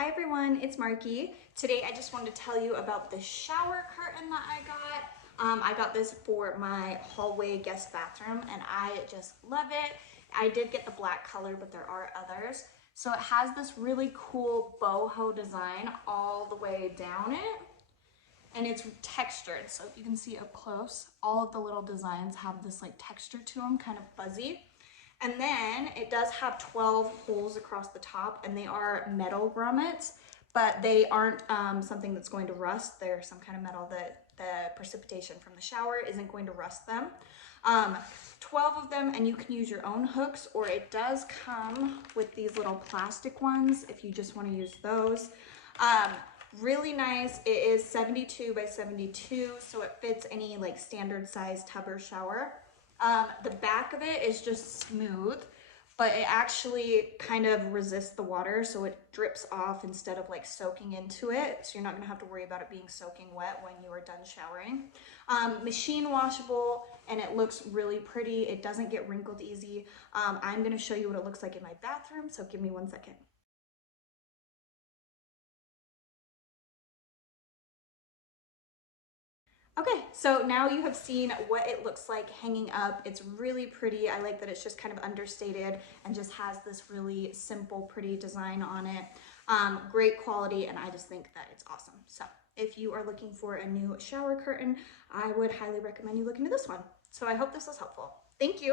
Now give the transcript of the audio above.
Hi everyone, it's Marky. Today I just wanted to tell you about the shower curtain that I got. I got this for my hallway guest bathroom and I just love it. I did get the black color, but there are others. So it has this really cool boho design all the way down it. And it's textured, so you can see up close, all of the little designs have this like texture to them, kind of fuzzy. And then it does have 12 holes across the top, and they are metal grommets, but they aren't something that's going to rust. They're some kind of metal that the precipitation from the shower isn't going to rust them. 12 of them, and you can use your own hooks, or it does come with these little plastic ones if you just want to use those. Really nice. It is 72 by 72, so it fits any like standard size tub or shower. The back of it is just smooth, but it actually kind of resists the water, so it drips off instead of like soaking into it. So you're not gonna have to worry about it being soaking wet when you are done showering. Machine washable, and it looks really pretty. It doesn't get wrinkled easy. I'm gonna show you what it looks like in my bathroom, so give me 1 second. Okay, so now you have seen what it looks like hanging up. It's really pretty. I like that it's just kind of understated and just has this really simple, pretty design on it. Great quality, and I just think that it's awesome. So if you are looking for a new shower curtain, I would highly recommend you look into this one. So I hope this was helpful. Thank you.